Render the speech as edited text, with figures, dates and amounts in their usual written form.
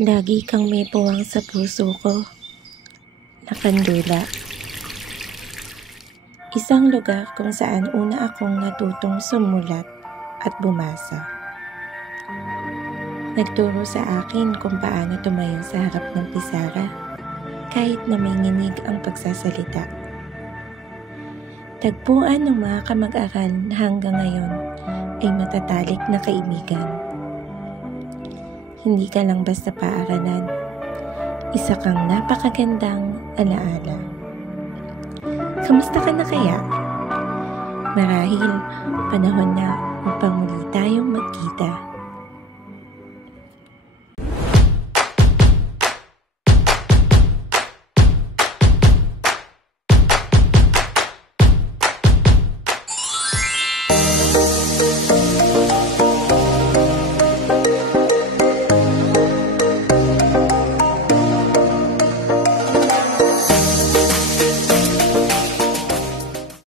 Lagi kang may puwang sa puso ko, na kandula. Isang lugar kung saan una akong natutong sumulat at bumasa. Nagturo sa akin kung paano tumayo sa harap ng pisara, kahit na may nginig ang pagsasalita. Tagpuan ng mga kamag-aral na hanggang ngayon ay matatalik na kaibigan. Hindi ka lang basta paaralan, isa kang napakagandang alaala. Kamusta ka na kaya? Marahil panahon na upang muli tayong magkita.